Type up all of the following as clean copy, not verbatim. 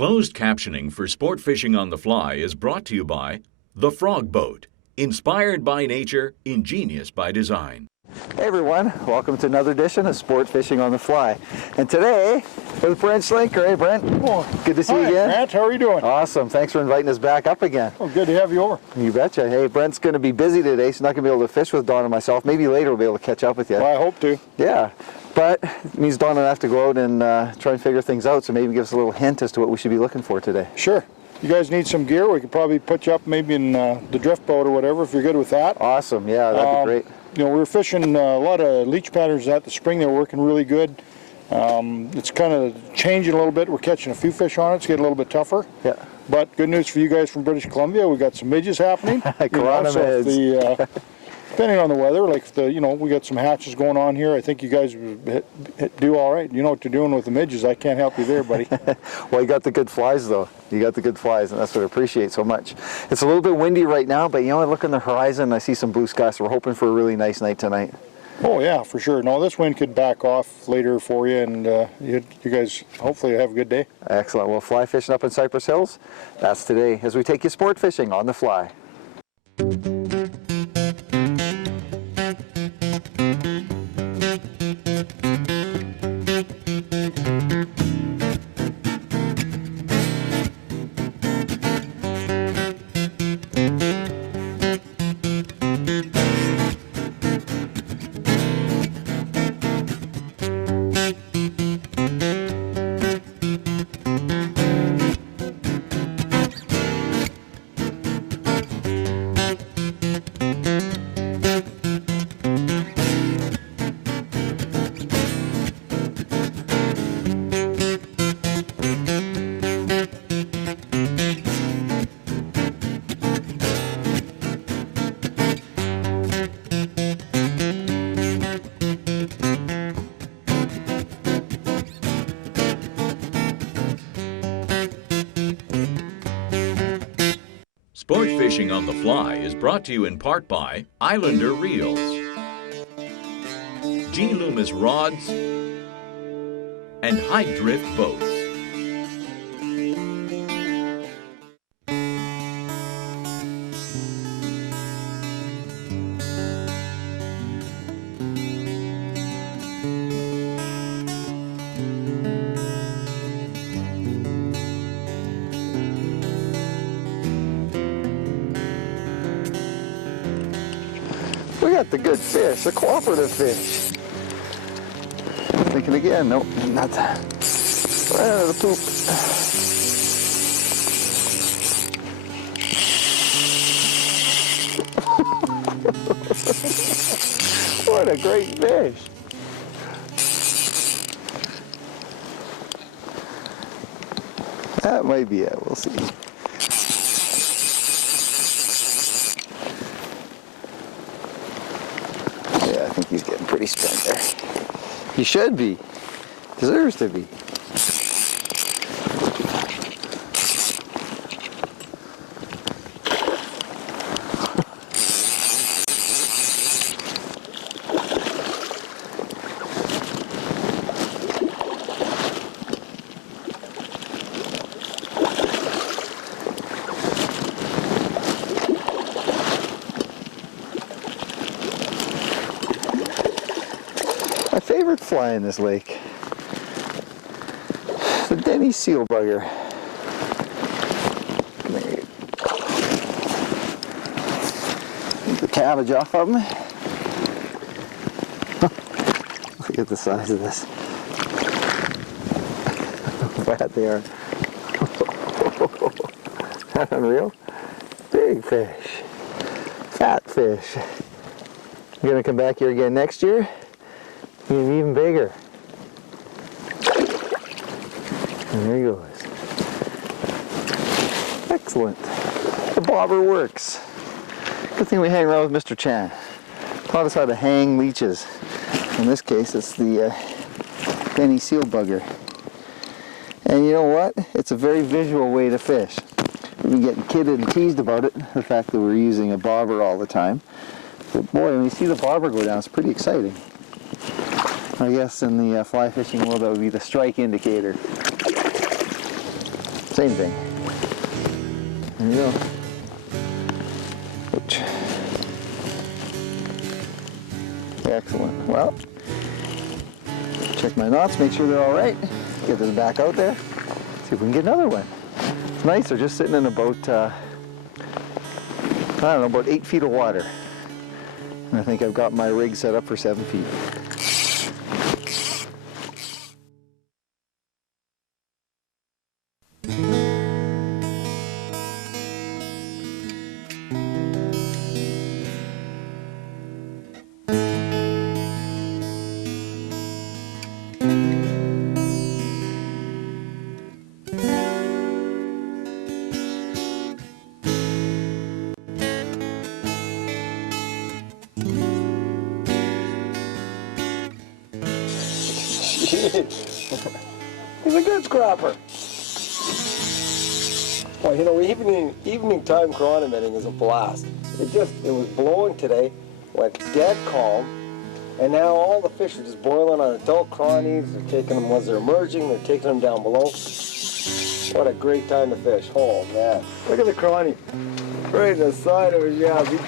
Closed captioning for sport fishing on the fly is brought to you by The Frog Boat. Inspired by nature, ingenious by design. Hey everyone, welcome to another edition of Sport Fishing on the Fly. And today, with Brent Slinker. Hey Brent, good to see you again. Brent, how are you doing? Awesome, thanks for inviting us back up again. Oh, good to have you over. You betcha. Hey, Brent's going to be busy today, so he's not going to be able to fish with Don and myself. Maybe later we'll be able to catch up with you. Well, I hope to. Yeah, but it means Don and I have to go out and try and figure things out, so maybe give us a little hint as to what we should be looking for today. Sure. You guys need some gear? We could probably put you up maybe in the drift boat or whatever if you're good with that. Awesome, yeah, that'd be great. You know, we were fishing a lot of leech patterns at the spring. They were working really good. It's kind of changing a little bit. We're catching a few fish on it. It's getting a little bit tougher. Yeah. But good news for you guys from British Columbia. We got some midges happening. Depending on the weather, like we got some hatches going on here. I think you guys do all right. You know what you're doing with the midges. I can't help you there, buddy. Well, you got the good flies, though. You got the good flies, and that's what I appreciate so much. It's a little bit windy right now, but I look on the horizon, I see some blue skies, so we're hoping for a really nice night tonight. Oh, yeah, for sure. No, this wind could back off later for you, and you guys hopefully have a good day. Excellent. Well, fly fishing up in Cypress Hills, that's today, as we take you sport fishing on the fly. Sport Fishing on the Fly is brought to you in part by Islander Reels, G. Loomis Rods, and High Drift Boats. We got the good fish, the cooperative fish. Thinking again, nope, not that. Right out of the poop. What a great fish. That might be it, we'll see. He's getting pretty spent there. He should be. Deserves to be. My favorite fly in this lake, the Denny seal bugger. Take the cabbage off of him. Look at the size of this. How fat they are. That unreal? Big fish. Fat fish. You're gonna come back here again next year? He's even bigger. And there he goes. Excellent. The bobber works. Good thing we hang around with Mr. Chan. Taught us how to hang leeches. In this case, it's the Denny seal bugger. And you know what? It's a very visual way to fish. We've been getting kidded and teased about it, the fact that we're using a bobber all the time. But boy, when you see the bobber go down, it's pretty exciting. I guess in the fly fishing world, that would be the strike indicator. Same thing. There you go. Ouch. Excellent. Well, check my knots, make sure they're all right. Get this back out there. See if we can get another one. It's nice. They're just sitting in about, I don't know, about 8 feet of water. And I think I've got my rig set up for 7 feet. He's a good scrapper. Well, you know, evening time chronometering is a blast. It was blowing today, went dead calm, and now all the fish are just boiling on adult cronies. They're taking them as they're emerging, they're taking them down below. What a great time to fish. Oh man, look at the crony. Right in the side of his jab. He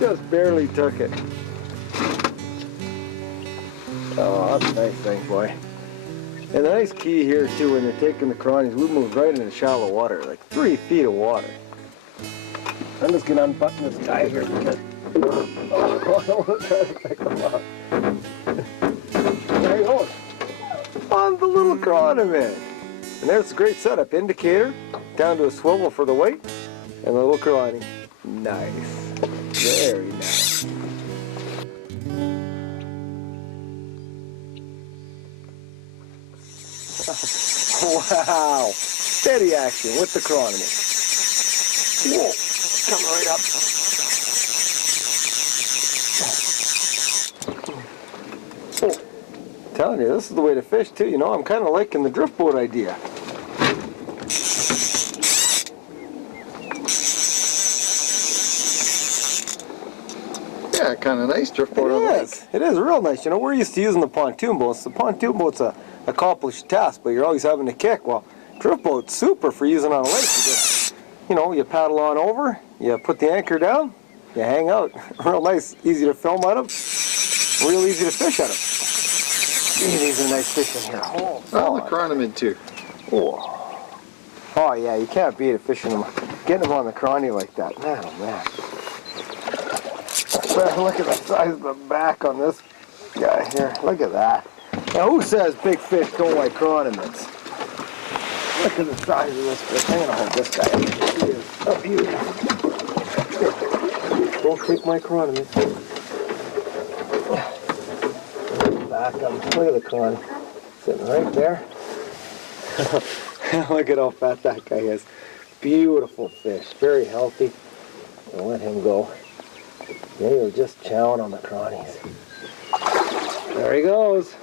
just barely took it. Oh, that's a nice thing, boy. And the nice key here, too, when they're taking the cronies, we moved right into shallow water, like 3 feet of water. I'm just going to unbutton this tie here because... There he goes. On the little chronometer. And there's a great setup. Indicator, down to a swivel for the weight, and the little crony. Nice. Very nice. Wow! Steady action with the chronometer. Whoa! Coming right up. Oh, telling you, this is the way to fish too. You know, I'm kind of liking the drift boat idea. Yeah, kind of nice drift boat on the lake. It is real nice. You know, we're used to using the pontoon boats. The pontoon boat's a accomplished task, but you're always having to kick. Well, drift boat's super for using on a lake. You just, you know, you paddle on over, you put the anchor down, you hang out. Real nice, easy to film out of, real easy to fish out of. Gee, these are nice fish in here. Oh, the chronometer too. Oh yeah, you can't beat it fishing them, getting them on the chrony like that. Man, oh man. Look at the size of the back on this guy here. Look at that. Now, who says big fish don't like chronometers? Look at the size of this fish. I'm going to hold this guy. He is a beauty. Don't take my chronometer. Back up. Look at the chron. Sitting right there. Look at how fat that guy is. Beautiful fish. Very healthy. I'll let him go. They are just chowing on the cronies. There he goes.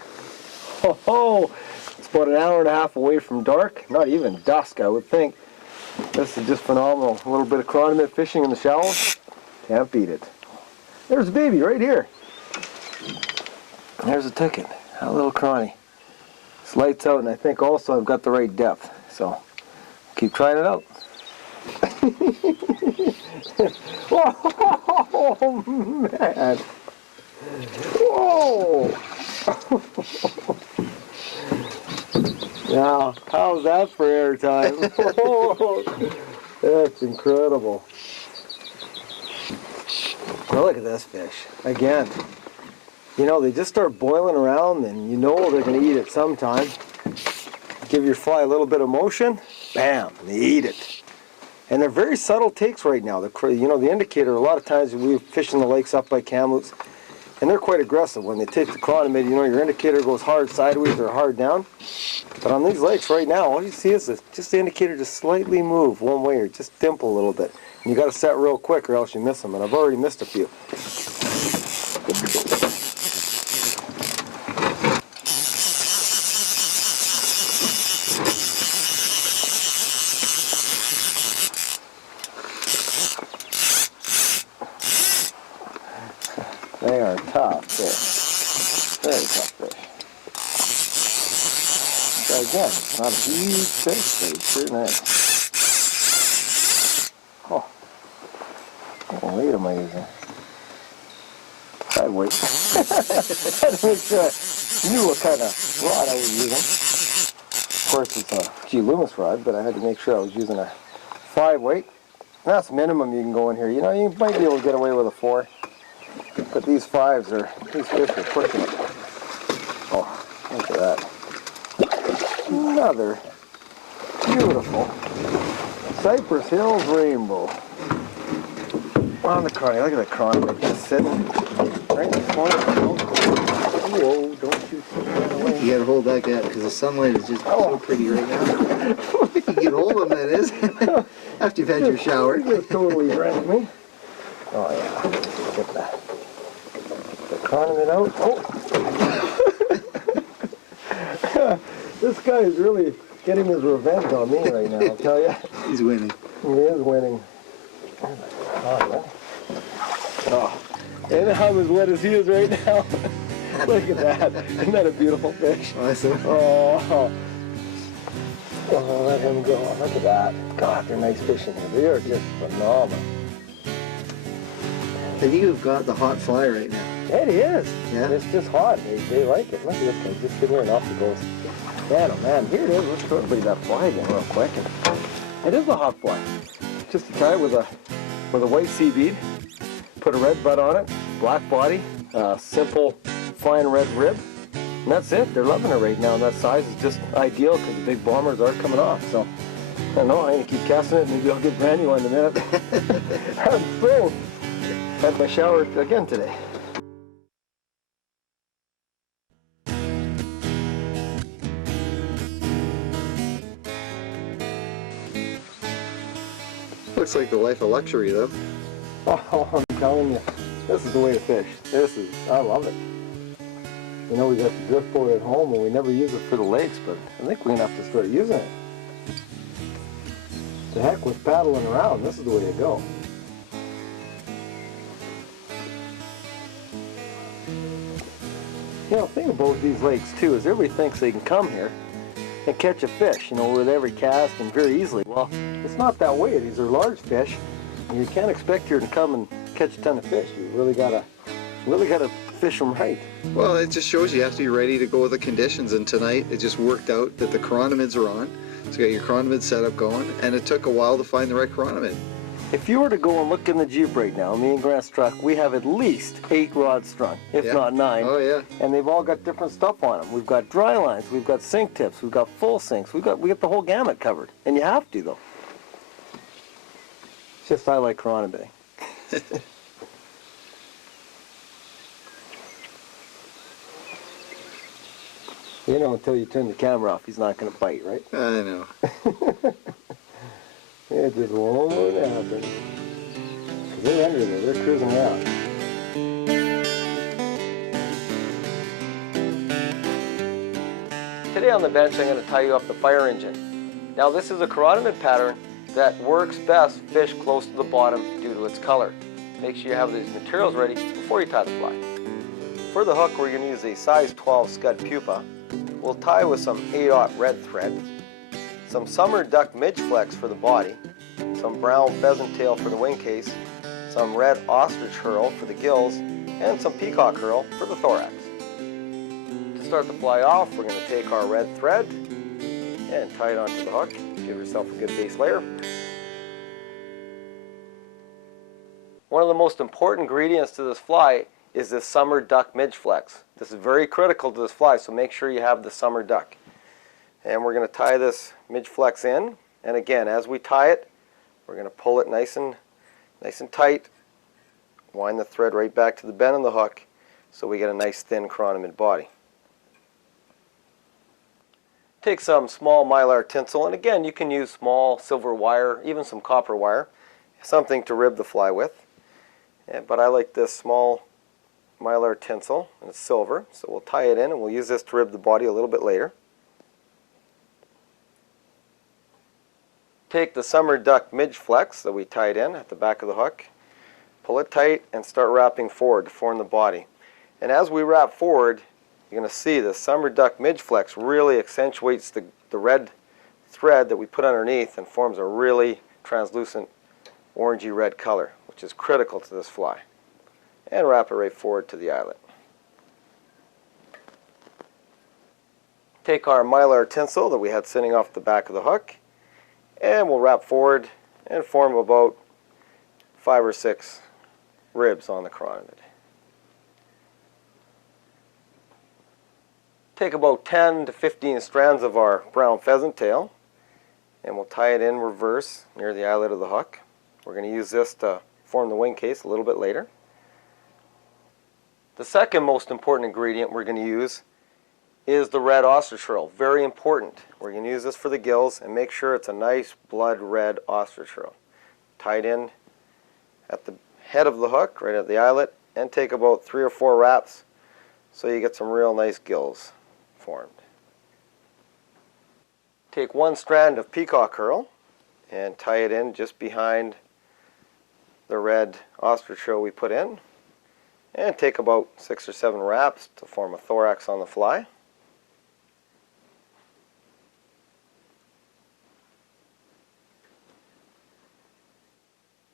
Oh, it's about an hour and a half away from dark. Not even dusk, I would think. This is just phenomenal. A little bit of chronometer fishing in the shallows. Can't beat it. There's a baby right here. There's a ticket. A little crony. This lights out, and I think also I've got the right depth. So, keep trying it out. Oh, man. Whoa. Now, how's that for airtime? That's incredible. Now look at this fish. Again, you know, they just start boiling around and you know they're going to eat it sometime. Give your fly a little bit of motion, bam, they eat it. And they're very subtle takes right now. You know, the indicator, a lot of times we fish in the lakes up by Kamloops, and they're quite aggressive. When they take the chronometer, you know, your indicator goes hard sideways or hard down. But on these lakes right now, all you see is just the indicator just slightly move one way or just dimple a little bit. And you got to set real quick or else you miss them. And I've already missed a few. They are tough fish. Very tough fish. Again, not a huge fish, but it's sure nice. Oh, what weight am I using? That weight. I had to make sure I knew what kind of rod I was using. Of course, it's a G. Loomis rod, but I had to make sure I was using a 5 weight. That's minimum you can go in here. You know, you might be able to get away with a 4, but these 5s are, these fish are pushing it. Oh, look at that. Another beautiful Cypress Hills rainbow. On the crawny, look at the crawny just sitting right in the corner. Whoa, don't you throw that away. You gotta hold that gap because the sunlight is just so pretty right now. You get hold of them, that is. After you've had your shower. You just totally wrecked me. Oh yeah, get that. The condiment out. Oh. This guy is really getting his revenge on me right now, I'll tell you. He's winning. He is winning. Oh, and I'm as wet as he is right now. Look at that. Isn't that a beautiful fish? Awesome. Oh, let him go. Look at that. God, they're nice fish in here. They are just phenomenal. And you've got the hot fly right now. It is. Yeah. It's just hot. They like it. Look at this guy. Just sitting here and off he goes. Man, oh man. Here it is. Let's show everybody that fly again real quick. It is a hot fly. Just to tie it with a white sea bead. Put a red butt on it. Black body. Simple fine red rib. And that's it. They're loving it right now. And that size is just ideal because the big bombers are coming off. So I don't know. I'm going to keep casting it. Maybe I'll get brand new one in a minute. I'm thrilled. Had my shower again today. Looks like the life of luxury, though. Oh, I'm telling you, this is the way to fish. I love it. You know, we got the drift boat at home and we never use it for the lakes, but I think we're going to have to start using it. The heck with paddling around, this is the way to go. You know, the thing about these lakes too is everybody thinks they can come here and catch a fish, you know, with every cast and very easily. Well, it's not that way. These are large fish, and you can't expect here to come and catch a ton of fish. You really gotta fish them right. Well, it just shows you have to be ready to go with the conditions, and tonight it just worked out that the chironomids are on. So you got your chironomid setup going, and it took a while to find the right chironomid. If you were to go and look in the Jeep right now, me and Grant's truck, we have at least 8 rods strung, if not 9. Oh yeah. And they've all got different stuff on them. We've got dry lines, we've got sink tips, we've got full sinks, we got the whole gamut covered. And you have to though. It's just I like chironomid. You know, until you turn the camera off, he's not going to bite, right? I know. It just won't happen. They're under there, they're cruising around. Today on the bench, I'm going to tie you up the fire engine. Now this is a chironomid pattern that works best fish close to the bottom due to its color. Make sure you have these materials ready before you tie the fly. For the hook, we're going to use a size 12 scud pupa. We'll tie with some 8/0 red thread, some summer duck midge flex for the body, some brown pheasant tail for the wing case, some red ostrich herl for the gills, and some peacock herl for the thorax. To start the fly off, we're going to take our red thread and tie it onto the hook. Give yourself a good base layer. One of the most important ingredients to this fly is this summer duck midge flex. This is very critical to this fly, so make sure you have the summer duck. And we're going to tie this midge flex in, and again, as we tie it, we're going to pull it nice and tight, wind the thread right back to the bend of the hook so we get a nice thin chironomid body. Take some small mylar tinsel, and again, you can use small silver wire, even some copper wire, something to rib the fly with. But I like this small mylar tinsel, and it's silver, so we'll tie it in and we'll use this to rib the body a little bit later. Take the summer duck midge flex that we tied in at the back of the hook, pull it tight and start wrapping forward to form the body. And as we wrap forward, you're going to see the summer duck midge flex really accentuates the red thread that we put underneath and forms a really translucent orangey red color, which is critical to this fly. And wrap it right forward to the eyelet. Take our mylar tinsel that we had sitting off the back of the hook, and we'll wrap forward and form about 5 or 6 ribs on the chironomid. Take about 10 to 15 strands of our brown pheasant tail, and we'll tie it in reverse near the eyelet of the hook. We're going to use this to form the wing case a little bit later. The second most important ingredient we're going to use is the red ostrich shrill. Very important. We're going to use this for the gills, and make sure it's a nice blood red ostrich shrill. Tied in at the head of the hook, right at the eyelet, and take about 3 or 4 wraps so you get some real nice gills formed. Take 1 strand of peacock curl and tie it in just behind the red ostrich shrill we put in, and take about 6 or 7 wraps to form a thorax on the fly.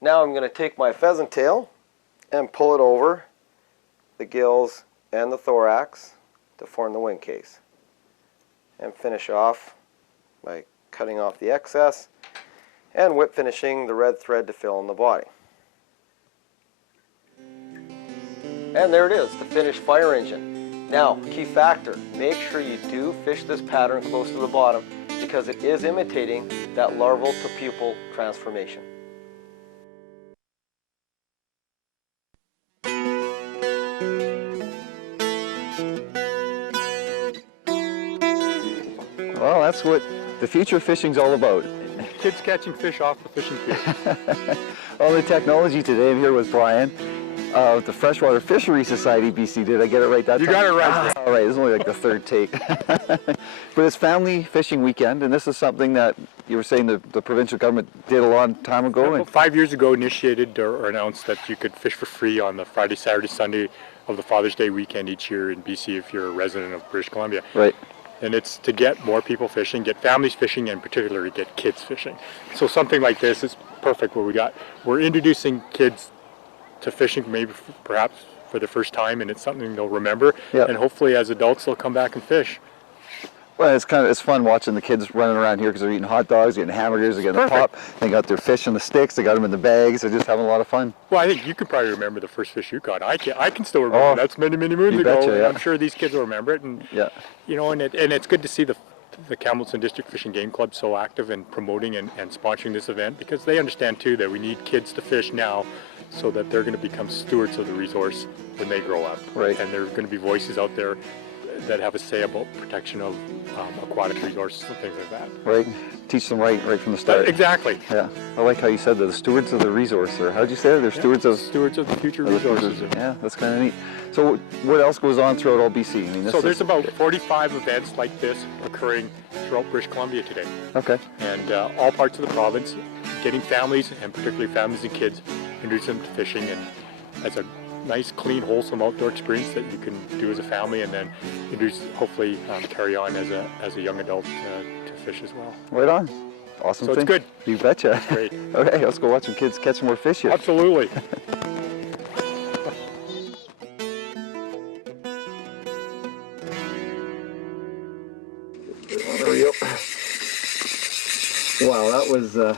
Now I'm going to take my pheasant tail and pull it over the gills and the thorax to form the wing case, and finish off by cutting off the excess and whip finishing the red thread to fill in the body. And there it is, the finished fire engine. Now, key factor, make sure you do fish this pattern close to the bottom, because it is imitating that larval to pupil transformation. Well, that's what the future of fishing's all about. Kids catching fish off the fishing pier. Well, the technology today, and here was Brian, the Freshwater Fishery Society BC. Did I get it right that time? You got it right. All right, this is only like the 3rd take. But it's family fishing weekend, and this is something that you were saying the provincial government did a long time ago. About 5 years ago, initiated or announced that you could fish for free on the Friday, Saturday, Sunday of the Father's Day weekend each year in BC if you're a resident of British Columbia. Right. And it's to get more people fishing, get families fishing, and particularly get kids fishing. So something like this is perfect. We're introducing kids to fishing, maybe perhaps for the first time, and it's something they'll remember. Yep. And hopefully as adults they'll come back and fish. Well, it's fun watching the kids running around here because they're eating hot dogs, getting hamburgers, they're getting a pop. They got their fish on the sticks, they got them in the bags, they're just having a lot of fun. Well, I think you can probably remember the first fish you caught. I can still remember. That's many moons ago. Betcha, yeah. I'm sure these kids will remember it. And yeah, you know, and it's good to see the Kamloops District Fish and Game Club so active in promoting and sponsoring this event, because they understand too that we need kids to fish now, so that they're going to become stewards of the resource when they grow up. Right. And there are going to be voices out there that have a say about protection of aquatic resources and things like that. Right. Teach them right from the start. Exactly. Yeah. I like how you said that, the stewards of the resource, or how'd you say it? They're stewards of the future resources. Yeah, that's kind of neat. So what else goes on throughout all BC? I mean, there's about 45 events like this occurring throughout British Columbia today. Okay. And all parts of the province, getting families, and particularly families and kids, introduce them to fishing, and as a nice, clean, wholesome outdoor experience that you can do as a family, and then introduce, hopefully carry on as a young adult to fish as well. Right on. Awesome so thing. It's good. You betcha. That's great. Okay, let's go watch some kids catch some more fish here. Absolutely. There we go. Wow, that was a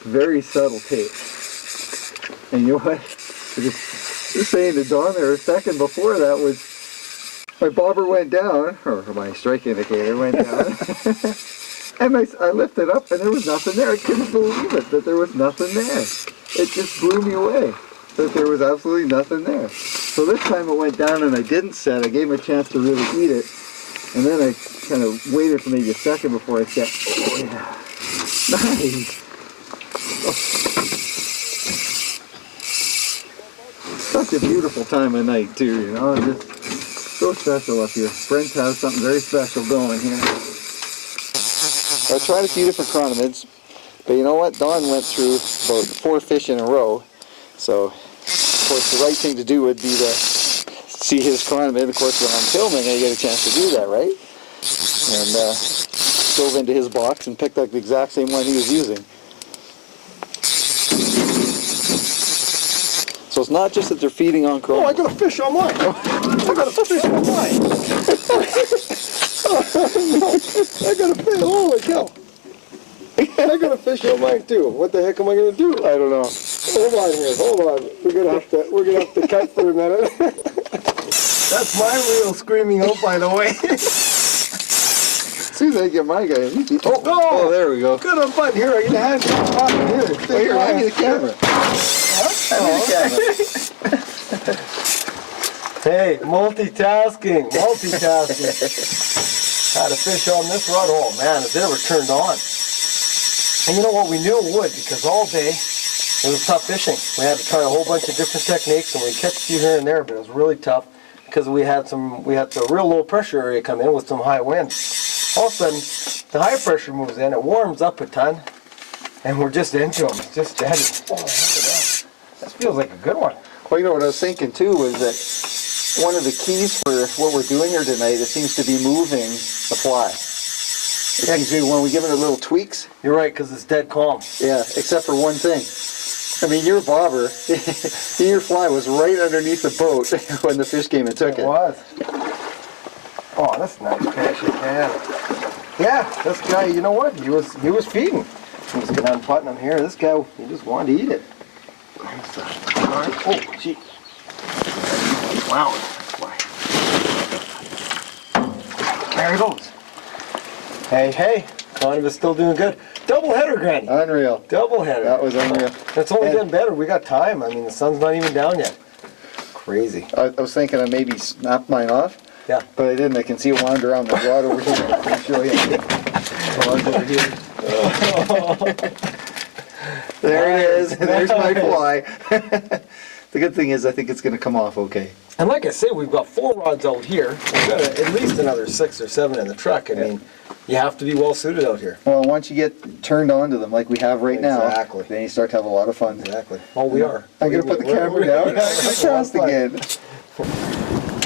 very subtle take. And you know what? Just saying to Don there a second before that was my bobber went down, or my strike indicator went down, and I lifted up and there was nothing there. I couldn't believe it, that there was nothing there. It just blew me away that there was absolutely nothing there. So this time it went down and I didn't set. I gave him a chance to really eat it, and then I kind of waited for maybe a second before I set. Oh yeah, nice. Such a beautiful time of night too, you know, just so special up here. Brent has something very special going here. I tried a few different chironomids, but you know what? Don went through about 4 fish in a row, so of course the right thing to do would be to see his climb. And of course, when I'm filming, I get a chance to do that, right? And dove into his box and picked up the exact same one he was using. So it's not just that they're feeding on crawfish. Oh, I got a fish on mine. I got a fish on mine. No, I got a fish. Holy cow. I got a fish on mine too. What the heck am I gonna do? I don't know. Hold on here. Hold on. We're gonna have to cut for a minute. That's my reel screaming out, by the way. As soon as I get my guy, oh, there we go. Good on button. Here, I get a hand shot. Here, Here, hand me the camera. Hand me the camera. Hey, multitasking. Had a fish on this rod. Oh man, it never turned on. And you know what? We knew it would because all day it was tough fishing. We had to try a whole bunch of different techniques, and we catch a few here and there, but it was really tough because we had the real low pressure area come in with some high winds. All of a sudden, the high pressure moves in, it warms up a ton, and we're just into them. Just dead. Oh, look at that. That feels like a good one. Well, you know what I was thinking too was that one of the keys for what we're doing here tonight, it seems to be moving the fly. It seems to be when we give it a little tweaks. You're right, because it's dead calm. Yeah, except for one thing. I mean, your bobber, your fly was right underneath the boat when the fish came and took it. It was. Oh, that's a nice fish again. Yeah, this guy, you know what? He was feeding. I'm just gonna unbutton him here. This guy, he just wanted to eat it. Oh, gee. Wow. There he goes. Hey, Connie was still doing good. Double header, Granny. Unreal. Double header. That was unreal. It's only getting better. We got time. I mean, the sun's not even down yet. Crazy. I was thinking I maybe snapped mine off. Yeah. But I didn't. I can see it wander around the rod over here. I'll show you. Over here. There it is. There's my fly. The good thing is I think it's going to come off okay. And like I say, we've got 4 rods out here. We've got at least another 6 or 7 in the truck. I mean, you have to be well suited out here. Well, once you get turned on to them like we have right now, then you start to have a lot of fun. Exactly. Well, we are. I'm going to put the camera down. Cast again.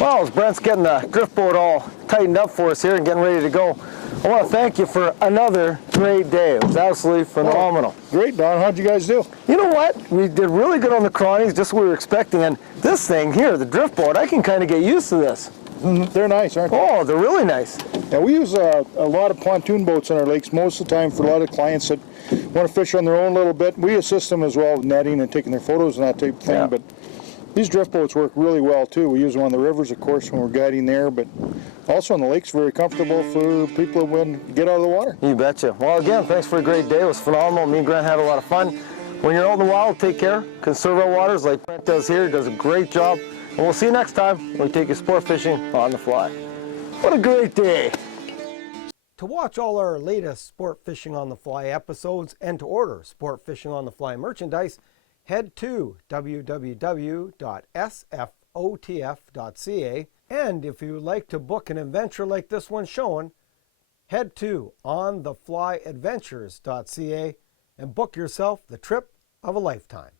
Well, as Brent's getting the drift boat all tightened up for us here and getting ready to go, I want to thank you for another great day. It was absolutely phenomenal. Great, Don. How'd you guys do? You know what? We did really good on the crawnies, just what we were expecting. And this thing here, the drift boat, I can kind of get used to this. They're nice, aren't they? Oh, they're really nice. Yeah, we use a lot of pontoon boats on our lakes most of the time for a lot of clients that want to fish on their own little bit. We assist them as well with netting and taking their photos and that type of thing. Yeah. But these drift boats work really well too. We use them on the rivers, of course, when we're guiding there, but also on the lakes, very comfortable for people who want to get out of the water. You betcha. Well, again, thanks for a great day. It was phenomenal. Me and Grant had a lot of fun. When you're out in the wild, take care. Conserve our waters like Brent does here. He does a great job. And we'll see you next time when we take you sport fishing on the fly. What a great day. To watch all our latest Sport Fishing on the Fly episodes and to order Sport Fishing on the Fly merchandise, head to www.sfotf.ca. And if you would like to book an adventure like this one showing, head to ontheflyadventures.ca and book yourself the trip of a lifetime.